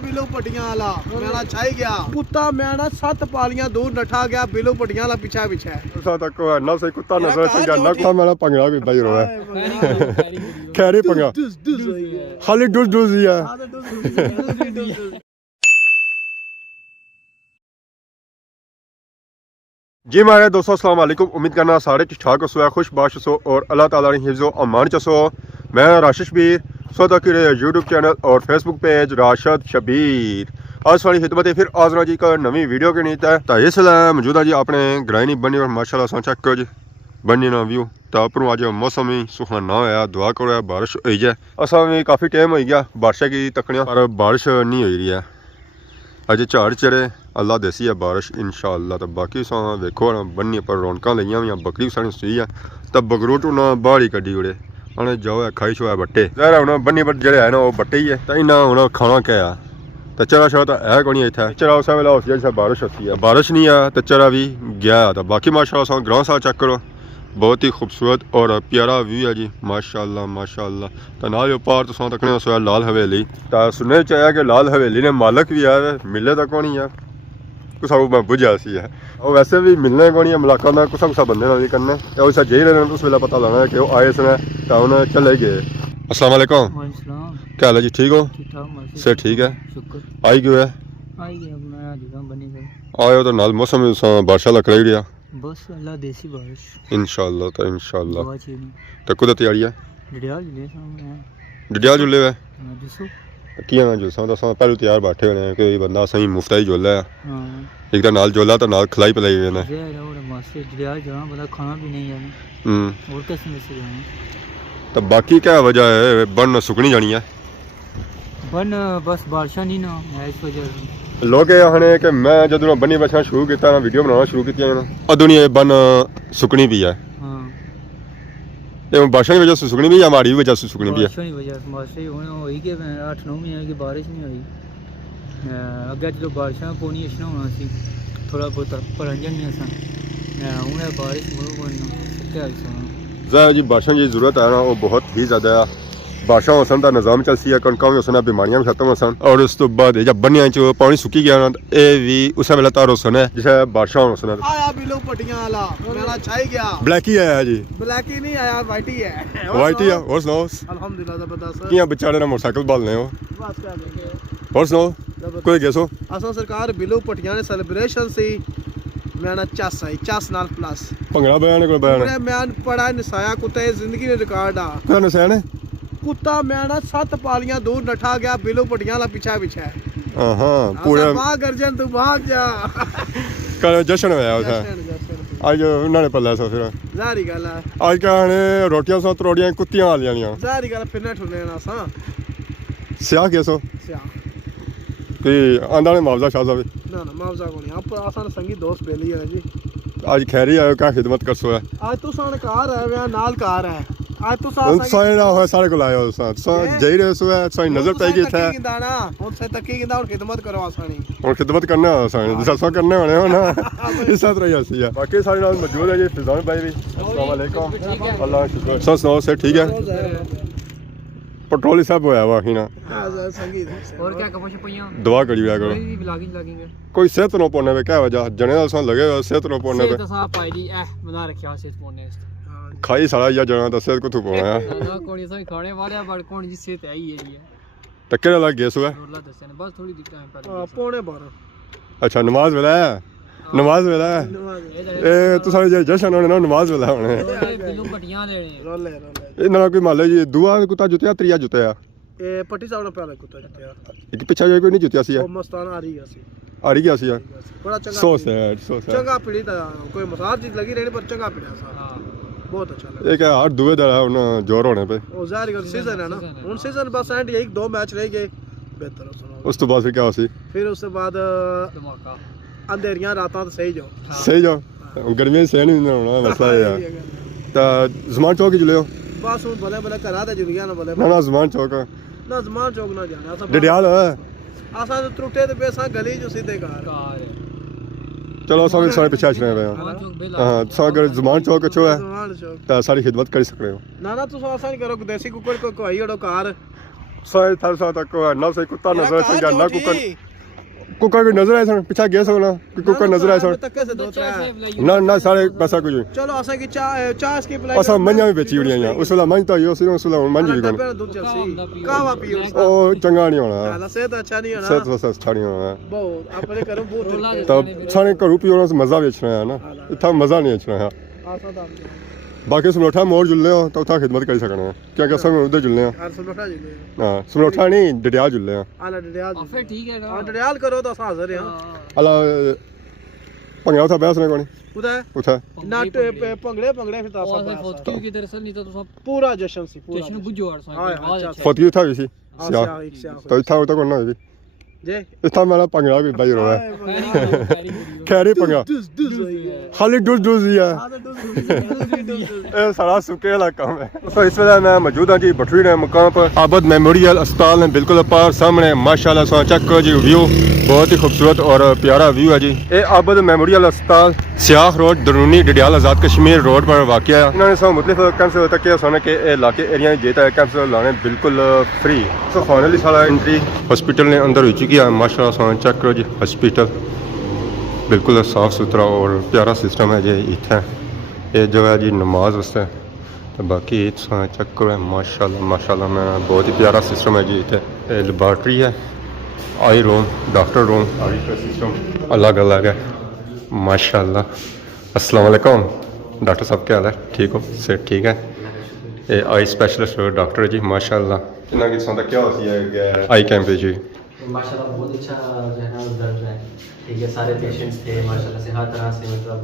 Below पटियां वाला मैंने छाई गया कुत्ता मैंने 7 पालियां दूर नठा गया बिलो पटियां वाला पीछा पीछे सा तक ना से कुत्ता नजर से जाना खा मेरा पंगड़ा भी बज रहा है खैरी पंगा खाली डुस डुस ही है जी मारे दोस्तों अस्सलाम वालेकुम उम्मीद करना सारे ठीक ठाक हो खुश बाश हो और अल्लाह ताला ने हिफ्ज़ो अमान चसो मैं राशिश शबीर सौदा की यूट्यूब चैनल और फेसबुक पेज राशिद शबीर आज सारी खिदमत फिर आजरा जी का नवी वीडियो के नीत है तो इसलिए मौजूदा जी अपने ग्राइनी बनी और माशाल्लाह सा चेक करो जी बनी ना व्यू तो अपनों अज मौसम ही सुहाना होया दुआ करो बारिश हो जाए असा भी काफ़ी टाइम हो गया बारिश की तकनिया पर बारिश नहीं हो रही है अजे झाड़ चढ़े अल्लाह देसी है बारिश इंशाअल्लाह तो बाकी सा वेखो ना बन्नी पर रौनक लिया हुई बकरी सानी सुई है तो बगरूट उन्हें बाहर ही कड्डी उड़े उन्हें जाओ है खाई छो है बट्टे जहरा उन्हें बन्नी पर जड़े है ना वो बट्टे ही है तो इन्हें उन्हें खाना क्या है तो चरा शरा तो है कौन इतना चरा उस वेला होती है बारिश होती है बारिश नहीं है तो चरा भी गया तो बाकी माशाअल्लाह ग्रां सा चेक करो बहुत ही खूबसूरत और प्यारा व्यू है जी माशाअल्लाह माशाअल्लाह तो ना जो पार तो तकने सोया लाल हवेली तो सुनने चाहिए कि लाल हवेली ने मालक भी है मिले तो कौन ही है कुछ मैं बुझा सी है और वैसे भी मिलने को नहीं मुलाकात ना कुछ बंदे ना भी करने उस जे रहना उस वेला पता लगना है कि वो आए सुने तो उन्हें चले गए अस्सलाम वालेकुम क्या हाल है जी ठीक हो से ठीक है आई क्यों है आयो तो नाल मौसम बारिश लग रही है बस अल्लाह देसी बारिश इंशाअल्लाह तो कुछ तैयारी है डडियाल जुले हुए किया ना जुलसा तो पहले तैयार बैठे होने कोई बंदा सही मुफ्त ही जोला है एक तो नाल जोला तो नाल खिलाई पिलाई हुए तो बाकी क्या वजह है बन सुकनी जानी है बन बस बारिश नहीं ना इस वजह लोग आखने कि मैं जदों बनी बछना शुरू किया वीडियो बनाना शुरू की अदों नहीं बन सुकनी भी है बारिश की वजह से सुकनी भी या माड़ी वजह से सुकनी भी है आठ 9 महीने की बारिश नहीं हुई अगर जो बारिश पौनी इतना होना सी थोड़ा बहुत परंजन नहीं बारिश जी बारिशों की जरूरत है ना वो बहुत ही ज़्यादा बारिशा होसन का निज़ाम चलसी है कणक भी होसन बीमारियां भी खत्म होसन और उस तो बाद जब बनिया च पानी सुकी गया ना ये भी उस वेले तार होसन है जिसे बारिशा होसन आया बिलो पटियां वाला मेरा छाई गया ब्लैक ही आया जी ब्लैक ही नहीं आया वाइट ही है वाइट ही है और सुनाओ अल्हम्दुलिल्लाह जबरदस्त किया बेचारे ने मोटरसाइकिल बालने हो बस क्या देंगे और सुनाओ कोई गेसो असा सरकार बिलो पटियां ने सेलिब्रेशन सी मैंने चस आई चस नाल प्लस भंगड़ा बयान को बयान मैं पढ़ा नसाया कुत्ते जिंदगी ने रिकॉर्ड आ क्या नसाया ने कुत्ता मैंने 7 पालियां दूर नठा गया बिलो पटियां वाला पीछा पीछे हां पूरा भाग गर्जन तू भाग जा कल जश्न होया उठा आज उन्होंने पल्ला सा फिर जारी गल है आज क्या ने रोटियां सा त्रोड़ियां कुत्तियां वालियां लियां जारी गल फिर न ठुने ना सा स्याह केसो स्याह कि आंदा ने मुआवजा शाह साहब ना ना मुआवजा को नहीं आप आसान संगी दोस्त बेली है जी आज खैरी आयो क्या खिदमत कर सो है आज तू सान कार है वे नाल कार है आज तू उन सारे ना होए सारे को लायो साथ सा जई रे सो है सारी नजर पै गई था ना उन से तकी गिंदा और खिदमत करो आसानी और खिदमत करना आसानी जिस सा करने होने हो ना इस साथ रही ऐसी है बाकी सारे नाल मौजूद है जी फिजान भाई भी अस्सलाम वालेकुम अल्लाह शुक्र सब सुनाओ से ठीक है पेट्रोल सब होया वा ही ना और क्या कपश पइयां दुआ करी हुआ करो ब्लॉगिंग लगेंगे कोई सेहत नो पड़ने पे क्या वजह जने दा सा लगे सेहत नो पड़ने पे तो सा पाईडी बना रखा सेहत पड़ने खाई सारा या जना दा सेहत को तू पड़ा है ना कोनी सा खाने वाले बड़ कोन जी सेहत है ही है टक्कर लग गया सुबह अल्लाह दसने बस थोड़ी दी टाइम पहले पौने 12 अच्छा नमाज वेला है नमाज वेला है ए तू सारे जश्न होने ना नमाज वेला होने बिलो पटियां देने रोले ए ना कोई मान लो जी दुआ कुत्ता जुतिया त्रिया जुतिया ए पट्टी साहब ने पहले कुत्ता जितया एक पीछे जो कोई नहीं जुतिया सी वो मस्ताना आ रही है आ रही गया सी बड़ा चंगा सो सैड चंगा पीड़ी था कोई मसाज चीज लगी रहने पर चंगा पीड़ा सा बहुत अच्छा लगा एक हर दुए दा उन जोर होने पे ओ जारी का सीजन है ना उन सीजन बस एंड एक 2 मैच रह गए बेहतर सुनो उस तो बाद फिर क्या होसी फिर उसके बाद धमाका अंधेरियां रातां तो सही जाओ गर्मी से नहीं होना मसला है यार ता ज़मान चौक जुले हो बस हुन भले भले करा दे जुलिया ना भले ना ज़मान चौक ना ज़मान चौक ना जाना असा डडियाल असा तो त्रुटे ते बेसा गली जो सीधे कार चलो सारे सारे पीछे चले रहे हां सागर ज़मान चौक अच्छो है ता सारी खिदमत कर सकते हो ना ना तू आसान करो देसी कुकर को कोई ओडो कार सारे थारे साथ तक ना से कुत्ता नजर यार, आए कहाँ ना झूठी? कुकर कोई नजर आए सन पीछे गए सन कि कुकर नजर आए सन तक से दो त्रै ना ना सारे पैसा कुछ चलो असा की चाह इसकी पिलाई असा मंझा भी बेची उड़ियां या उसला मंझ तो यो सिरो उसला मंझ भी कोन दूध चलसी कावा पियो ओ चंगा नहीं होना हां सेहत अच्छा नहीं होना सत वसा छाड़ी होना बहुत अपने करो बहुत तब सारे घरों पियो ना मजा भी अच्छा है ना इतना मजा नहीं अच्छा है आसा दाम बाकी समलोठा मोर जुलने हो तो उठा खिदमत कर सकना है क्या क्या सब उधर जुलने हो हर समलोठा जी हां समलोठा नहीं डडियाल जुलने हो आला डडियाल फिर ठीक है ना हां डडियाल करो तो हाजिर है अला पंगा उठा बहस ने कोनी उदा उठा नाट पंगड़े पंगड़े फिर तासा फौतकी की दरअसल नहीं तो सब पूरा जश्न सी पूरा जश्न बुझवाड़ सा हाँ, बहुत अच्छा। अच्छा फौतगी उठा भी सी सिया सिया एक सिया तो इतना उठा कोना भी जे इतना मेरा पंगा भी भाई रोया खैरी पंगा दुस दुस खाली डुस डुस ही है ये सारा सुके इलाका है तो इस वेले मैं मौजूद हाँ जी बटरी ने मुकाम पर आबद मेमोरियल अस्पताल है बिल्कुल पार सामने माशाल्लाह सो चेक करो जी व्यू बहुत ही खूबसूरत और प्यारा व्यू है जी ये आबद मेमोरियल अस्पताल सियाह रोड दरूनी डडियाल आज़ाद कश्मीर रोड पर वाक़ है इन्होंने सब मुख्तलिफ कैंप से तक सोने के इलाके एरिया जेता है कैंप से लाने बिल्कुल फ्री सो फाइनली सारा एंट्री हॉस्पिटल ने अंदर हो चुकी है माशाल्लाह सो चेक करो जी हॉस्पिटल बिल्कुल साफ सुथरा और प्यारा सिस्टम है जी इतना ये जो है जी नमाज वास्ते तो बाकी चेक करो माशाल्लाह माशाल्लाह मैं बहुत ही प्यारा सिस्टम है जी इतने लेबॉर्ट्री है आई रूम डॉक्टर रूम सिस्टम अलग अलग है माशाल्लाह अस्सलाम वालेकुम डॉक्टर साहब क्या हाल है ठीक हो सेहत ठीक है ये आई स्पेशलिस्ट डॉक्टर है जी माशाल्लाह इन्होंने किस तक क्या होती है आई कैंप जी माशाल्लाह बहुत अच्छा जो है ना रिजल्ट है ठीक है सारे पेशेंट्स थे माशाल्लाह से हर तरह से मतलब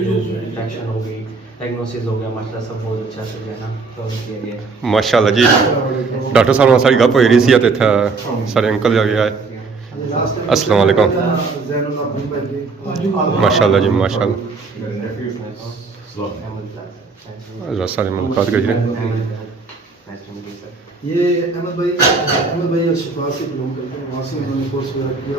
इन्फेक्शन हो गई डायग्नोसिस हो गया माशाल्लाह सब बहुत अच्छा से जो है ना सॉल्व किया गया माशाल्लाह जी डॉक्टर साहब सारी गप हो रही सी ते सारे अंकल आ गया है अस्सलाम वालेकुम माशाल्लाह जी माशाल्लाह अल्लाह सारी मुलाकात करिए ये अहमद भाई शिफा से बिलोंग करते हैं वहाँ से उन्होंने कोर्स वगैरह किया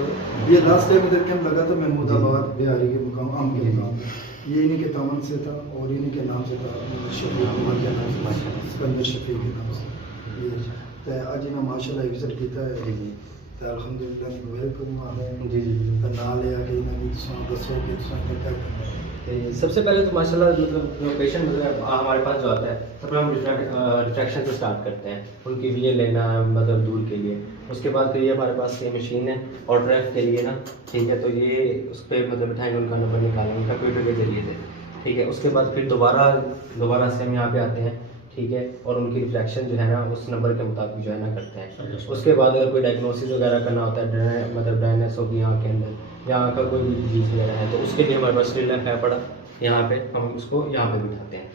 ये लास्ट टाइम इधर कैंप लगा था महमूदाबाद बिहारी के मुकाम आम के मुकाम ये इन्हीं के तामन से था और इन्हीं के नाम से था शफीक उमर के नाम से सिकंदर शफीक के नाम से ये तो आज इन्हें माशाल्लाह विजिट किया है तो अल्हम्दुलिल्लाह वेलकम जी जी नाल है कि इन्हें दसो कि क्या सबसे पहले तो माशाल्लाह मतलब पेशेंट मतलब हमारे पास जो आता है सबसे हम रिफ्रैक्शन से स्टार्ट करते हैं उनकी विजन लेना मतलब दूर के लिए उसके बाद फिर ये हमारे पास ये मशीन है और ड्राइव के लिए ना ठीक है तो ये उस पर मतलब बिठाएंगे उनका नंबर निकालेंगे कंप्यूटर के जरिए से ठीक है उसके बाद फिर दोबारा से हम यहाँ पे आते हैं ठीक है और उनकी रिफ्लेक्शन जो है ना उस नंबर के मुताबिक जो है ना करते हैं उसके बाद अगर कोई डायग्नोसिस वगैरह करना होता है मतलब ड्राइनेस होगी आँख के अंदर या आँख का कोई भी डिजीज वगैरह है तो उसके लिए हमारे पास स्टील लैंप है पड़ा यहाँ पे हम उसको यहाँ पे बिठाते हैं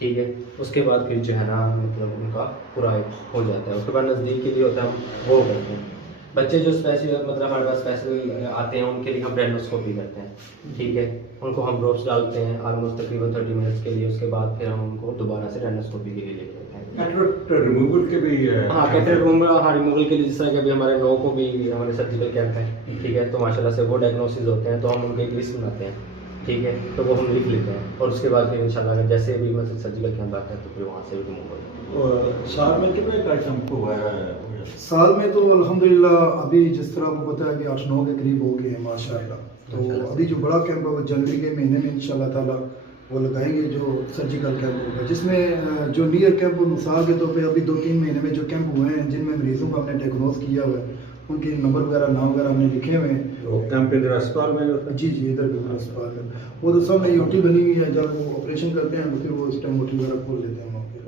ठीक है उसके बाद फिर जो है ना मतलब उनका पूरा हो जाता है उसके बाद नज़दीक के लिए होता है हम वो करते हैं बच्चे जो स्पेशल मतलब हमारे पास स्पेशल आते हैं उनके लिए हम ब्रेंडोस्कोपी करते हैं ठीक है उनको हम ड्रॉप्स डालते हैं ऑलमोस्ट तकरीबन 30 मिनट्स के लिए उसके बाद फिर हम उनको दोबारा से ब्रेंडोस्कोपी के लिए लेके आते हैं रिमूवल के भी हाँ कैटरेक्ट रिमूवल के लिए जिस तरह के अभी हमारे लोगों को भी हमारे सर्जिकल कैंप है ठीक है तो माशाल्लाह से वो डायग्नोसिस होते हैं तो हम उनके एक लिस्ट बनाते हैं ठीक है तो वो हम लिख लेते हैं और उसके बाद फिर इंशाल्लाह अगर जैसे भी मतलब सर्जिकल कैंप आता है तो फिर वहाँ से भी रिमूव होता है साल में कितने का कैंप हुआ है साल में तो अल्हम्दुलिल्लाह अभी जिस तरह आपको पता है कि 8-9 के करीब हो गए हैं माशाअल्लाह तो अभी जो बड़ा कैंप है वो जनवरी के महीने में इंशाल्लाह ताला वो लगाएंगे जो सर्जिकल कैंप होगा जिसमें जो नियर कैंप मिसाल के तौर पे अभी 2-3 महीने में जो कैंप हुए हैं जिनमें मरीजों को हमने डायग्नोज किया हुआ है उनके नंबर वगैरह नाम वगैरह हमने लिखे हुए हैं कैंप इधर अस्पताल में जी इधर बिल्कुल अस्पताल में वो तो सब यूटी बनी हुई है जब वो ऑपरेशन करते हैं तो फिर वो उस टाइम यूटी वगैरह खोल लेते हैं वहाँ पे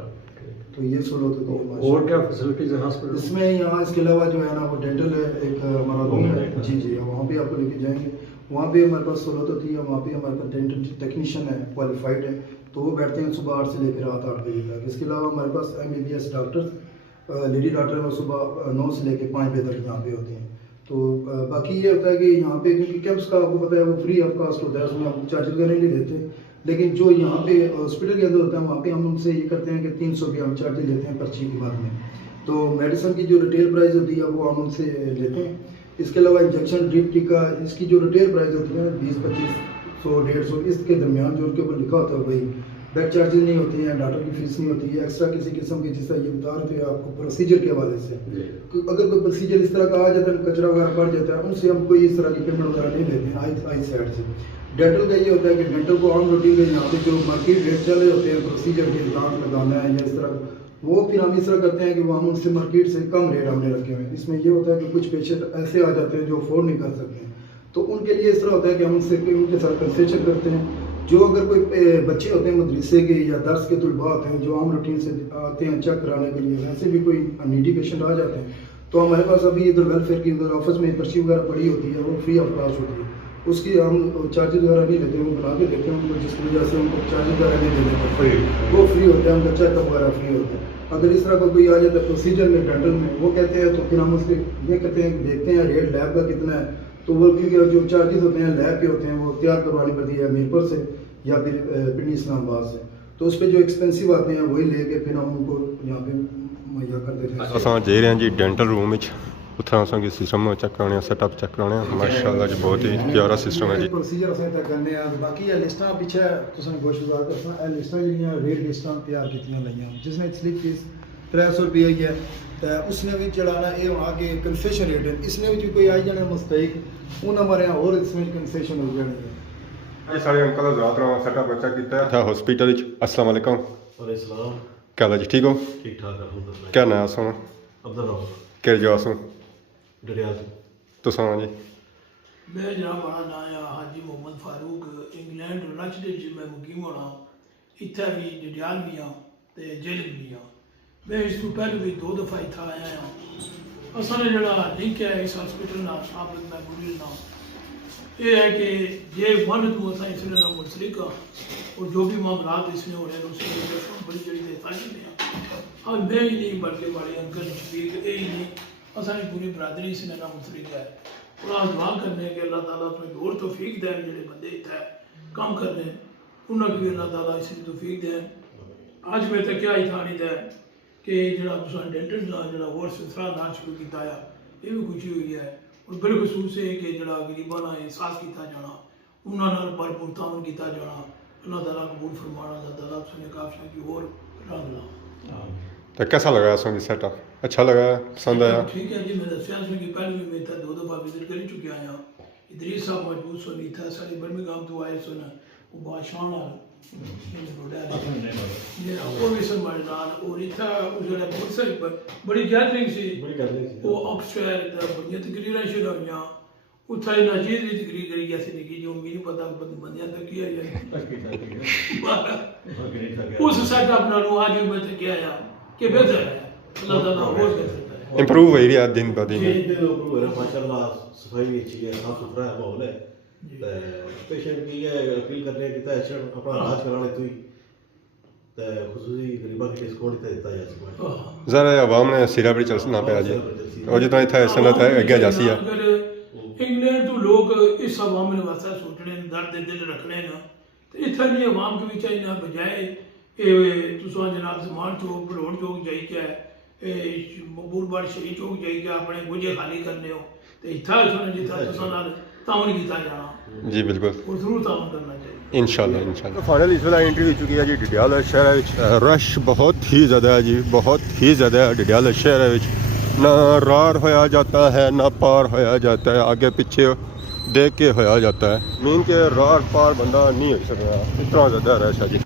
तो ये सहूलत होती है और क्या फैसिलिटीज है हॉस्पिटल इसमें यहाँ इसके अलावा जो है ना वो डेंटल है एक हमारा रूम है जी वहाँ भी आपको लेके जाएंगे वहाँ भी हमारे पास सहूलत होती है वहाँ भी हमारे पास डेंटल टेक्नीशियन है क्वालिफाइड है तो वो बैठते हैं सुबह 8 से लेकर रात 8 बजे तक इसके अलावा हमारे पास MBBS डॉक्टर लेडी डॉक्टर वो सुबह 9 से लेकर 5 बजे तक यहाँ पे होते हैं तो बाकी ये होता है कि यहाँ पे क्योंकि कैंप्स का आपको पता है वो फ्री ऑफ कास्ट होता है उसमें हम चार्जेस वगैरह नहीं देते लेकिन जो यहाँ पे हॉस्पिटल के अंदर होता है वहाँ पे हम उनसे ये करते हैं कि 300 रुपये हम चार्जेस लेते हैं पर्ची के बाद में तो मेडिसिन की जो रिटेल प्राइस होती है वो हम उनसे लेते हैं इसके अलावा इंजेक्शन ड्रिप टीका इसकी जो रिटेल प्राइस होती है 20-25 100-150 इसके दरमियान जो उनके ऊपर लिखा होता है वही बैक चार्जेस नहीं होती हैं, डॉक्टर की फीस नहीं होती है, एक्स्ट्रा किसी किस्म की, जिस तरह ये बता रहे थे आपको प्रोसीजर के हवाले से। अगर कोई प्रोसीजर इस तरह का आ जाता है, कचरा वगैरह पड़ जाता है, उनसे हम कोई इस तरह की पेमेंट वगैरह नहीं देते हैं आई साइड से। डेंटल का ये होता है कि डेंटल को आम रूटीन में यहाँ पे जो मार्केट रेट चल रहे होते हैं प्रोसीजर के, दांत लगाना है या इस तरह, वो फिर हम इस तरह करते हैं कि वो हम उनसे मार्केट से कम रेट हमने रखे हुए हैं। इसमें ये होता है कि कुछ पेशेंट ऐसे आ जाते हैं जो अफोर्ड नहीं कर सकते हैं, तो उनके लिए इस तरह होता है कि हम उनके साथ कंसेशन करते हैं। जो अगर कोई बच्चे होते हैं मदरसे के या दर्स के तलबा होते हैं जो आम रूटीन से आते हैं चेक कराने के लिए, वैसे भी कोई नीडी पेशेंट आ जाते हैं, तो हमारे पास अभी इधर वेलफेयर की उधर ऑफिस में पर्ची वगैरह पड़ी होती है, वो फ्री ऑफ कॉस्ट होती है, उसकी हम चार्जेस वगैरह नहीं लेते, वो बना के देते हैं उनको, जिसकी वजह से उनको चार्जेस वगैरह नहीं देते, फ्री वो फ्री होता है, उनका चेकअप वगैरह फ्री होता है। अगर इस तरह का कोई आ जाता है प्रोसीजर में डेंटल में, वो कहते हैं तो फिर हम उसके ये कहते हैं देखते हैं रेट लैब का कितना है, तो वो क्योंकि जो चार्जेस होते हैं लैब के होते हैं वो तैयार करवानी पड़ती है मीरपुर से या फिर पिंडी इस्लामाबाद से, तो उस पर जो एक्सपेंसिव आते हैं वही लेके फिर हम उनको यहाँ पे मुहैया कर देते हैं। असां जा रहे हैं जी डेंटल रूम विच, उत्थे असांखे सिस्टम चेक कराने, सैटअप चेक कराने। माशाअल्लाह जी बहुत ही प्यारा सिस्टम है जी। प्रोसीजर असें तक करने आ, बाकी ये लिस्टां पिछे तुसें गोशगुजार करसां, ए लिस्टां जेहड़ियां रेट लिस्टां तैयार कीतियां लईयां, जिसने स्लिप फीस 300 रुपये ही है, तो उसने भी चलाना ये वहाँ के कंसेशन रेट है, इसने भी कोई आई जाने मुस्तैक उन हमारे यहाँ और इसमें कंसेशन हो जानी है। ये सारे अंकल हज़रात ने सेटअप अच्छा किया था हॉस्पिटल। अस्सलाम वालेकुम। वालेकुम क्या हाल है जी, ठीक हो? ठीक ठाक अल्हम्दुलिल्लाह। क्या नाम सुनो? अब्दुल रऊफ क्या जवाब सुन डरियाल तो सुनो जी। मैं जनाब बड़ा नाम है हाजी मोहम्मद फारूक, इंग्लैंड रचडे च मैं मुकीम होना, इत्थे भी डडियाल भी हाँ ते जेल भी हाँ। मैं इस तो पहले भी 2 दफ़ा इतना आया हाँ। असल जड़ा लिंक है इस हॉस्पिटल ना साबित मेमोरियल ना, ये है कि जे वन तू असा इसने ना मुंसलिक और जो भी मामलात इसमें हो रहे हैं उसकी बड़ी जड़ी देता ही नहीं। और मैं ही नहीं बल्कि बड़े अंकल शफीक ये ही नहीं, असा पूरी बरादरी इसने ना मुंसलिक है। और आज दुआ करने के अल्लाह ताला तुम्हें और तौफीक दें, जेडे बंदे इतना काम कर रहे हैं उन्होंने भी अल्लाह ताला इसकी तौफीक दें। आज मैं तो क्या ही था नहीं दे कि जो डेंटल का जो और सिलसिला ना शुरू किया है, ये भी खुशी हुई है। और बिलखसूस है कि जो गरीबों का एहसास किया जाना, उन्होंने भरपूर ताउन किया जाना, अल्लाह ताला कबूल फरमाना, अल्लाह ताला सुने काफिया की और रंग ला। तो कैसा लगा असों सेटअप? अच्छा लगा, पसंद आया? ठीक है जी, मैं दसिया कि पहले भी मैं 2 दफ़ा विजिट कर चुके आया। इदरीस साहब मौजूद सुनी था, सारे बर्मिंघम तो आए सुन, वो बादशाह वो भी सन हमारे नाल, और इतना बहुत सारी बड़ी गैदरिंग सी, वो अपस्टेयर बड़ियां तकरीरां शुरू हुई, उत्थे नाजीद भी तकरीर करी ऐसी निकी जो मिगी नहीं पता बंदियां तक की है उस सेटअप नालों आज मैं तक आया कि बेहतर है, अल्लाह ताला और बेहतर करे, इंप्रूव हो रही है दिन ब दिन। माशाल्लाह सफाई भी अच्छी है, साफ सुथरा है माहौल है। पेशेंट की अपील करने की अपना इलाज कराने तो ही खुसूसी गरीबा की डिस्काउंट दिता जाए। ज़रा आवाम ने सिरा बड़ी चलना पाया जी, और जितना इतना सनत है अगे जासी है। इंग्लैंड तो लोग इस अवाम ने वास्ता सोचने दर्द दिल रखने ना, तो इतना नहीं अवाम के भी चाहिए ना, बजाय तुसा जनाब जमान चौक भड़ोड़ चौक जाई क्या है, मकबूलबाड़ शहीद चौक जाई क्या अपने गुजे खाली करने हो, तो इतना सुने जितना तुसा नाल ताउन किया जाना जी बिल्कुल, और जरूर ताउन करना चाहिए इंशाल्लाह इंशाल्लाह। फाइनल इस वेला एंट्री हो चुकी है जी डडियाल शहर विच। रश बहुत ही ज़्यादा है जी, बहुत ही ज़्यादा है डडियाल शहर विच। ना रार होया जाता है ना पार होया जाता है, आगे पीछे देख के होया जाता है। मीन के रार पार बंदा नहीं हो सकता, इतना ज़्यादा रश है जी।